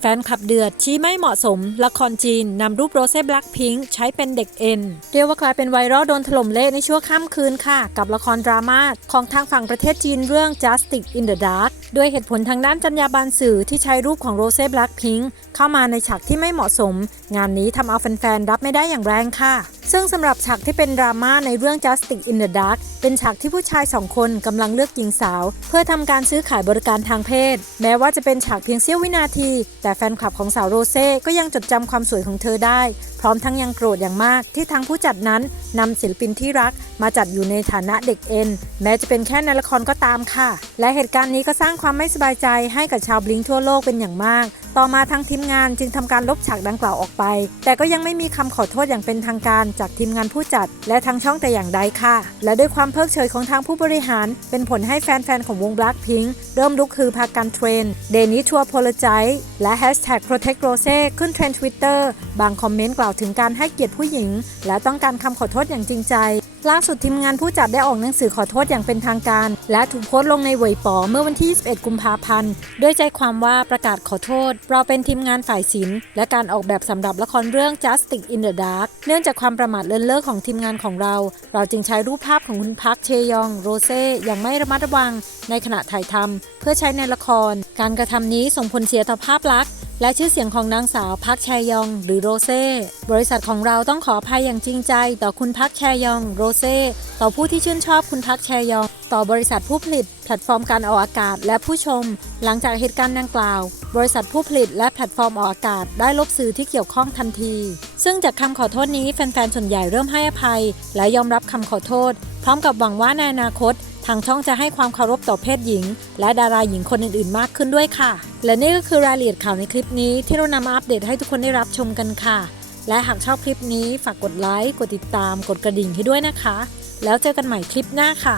แฟนคลับเดือดชี้ไม่เหมาะสม ละครจีนนำรูปโรเซ่แบล็คพิงค์ใช้เป็นเด็กเอ็น เรียกว่ากลายเป็นไวรัลโดนถล่มเละในชั่วข้ามคืนค่ะ กับละครดราม่าของทางฝั่งประเทศจีนเรื่อง Justice in the Dark ด้วยเหตุผลทางด้านจรรยาบรรณสื่อที่ใช้รูปของโรเซ่แบล็คพิงค์เข้ามาในฉากที่ไม่เหมาะสม งานนี้ทำเอาแฟนๆรับไม่ได้อย่างแรงค่ะ ซึ่งสำหรับฉากที่เป็นดราม่าในเรื่อง Justice in the Dark เป็นฉากที่ผู้ชายสองคนกำลังเลือกหญิงสาว เพื่อทำการซื้อขายบริการทางเพศ แม้ว่าจะเป็นฉากเพียงเสี้ยววินาที แต่แฟนคลับของสาวโรเซ่ก็ยังจดจำความสวยของเธอได้ พร้อมทั้งยังโกรธอย่างมาก ที่ทางผู้จัดนั้นนำศิลปินที่รัก มาจัดอยู่ในฐานะเด็กเอ็น แม้จะเป็นแค่ในละครก็ตามค่ะ และเหตุการณ์นี้ก็สร้างความไม่สบายใจให้กับชาวบลิงทั่วโลกเป็นอย่างมาก ต่อมาทางทีมงานจึงทำการลบฉากดังกล่าวออกไป แต่ก็ยังไม่มีคำขอโทษอย่างเป็นทางการจากทีมงานผู้จัด และทางช่องแต่อย่างใดค่ะ และด้วยความเพิกเฉยของทางผู้บริหาร เป็นผลให้แฟนๆ ของวง Blackpink เริ่มลุกคือพากันเทรนเดนิชัวโพลใจและ Hashtag Protect Rose ขึ้นเทรนด์ Twitter บางคอมเมนต์กล่าวถึงการให้เกียรติผู้หญิง และต้องการคำขอโทษอย่างจริงใจ ล่าสุดทีมงานผู้จัดได้ออกหนังสือขอโทษอย่างเป็นทางการ และถูกโพสต์ลงในเวยป๋อเมื่อวันที่ 21 กุมภาพันธ์ด้วยใจความว่าประกาศขอโทษ เราเป็นทีมงานฝ่ายศิลป์และการออกแบบสำหรับละครเรื่อง Justice in the Dark เนื่องจากความประมาทเลินเล่อของทีมงานของเรา เราจึงใช้รูปภาพของคุณพักเชยองโรเซ่อย่างไม่ระมัดระวังในขณะถ่ายทำเพื่อใช้ในละคร การกระทำนี้ส่งผลเสียต่อภาพลักษณ์ และชื่อเสียงของนางสาวพักแชยอง หรือโรเซ่บริษัทของเราต้องขออภัยอย่างจริงใจ ต่อคุณพักแชยอง โรเซ่ต่อผู้ที่ชื่นชอบคุณพักแชยอง ต่อบริษัทผู้ผลิต แพลตฟอร์มการออกอากาศ และผู้ชม หลังจากเหตุการณ์ดังกล่าว บริษัทผู้ผลิตและแพลตฟอร์มออกอากาศ ได้ลบสื่อที่เกี่ยวข้องทันที ซึ่งจากคำขอโทษนี้แฟนๆส่วนใหญ่เริ่มให้อภัย และยอมรับคำขอโทษ พร้อมกับหวังว่าในอนาคต ทางช่องจะให้ความเคารพต่อเพศหญิง และดาราหญิงคนอื่นๆ มากขึ้นด้วยค่ะ และนี่ก็คือรายละเอียดข่าวในคลิปนี้ที่เรานำมาอัปเดตให้ทุกคนได้รับชมกันค่ะ และหากชอบคลิปนี้ฝากกดไลค์กดติดตาม กดกระดิ่งให้ด้วยนะคะ แล้วเจอกันใหม่คลิปหน้าค่ะ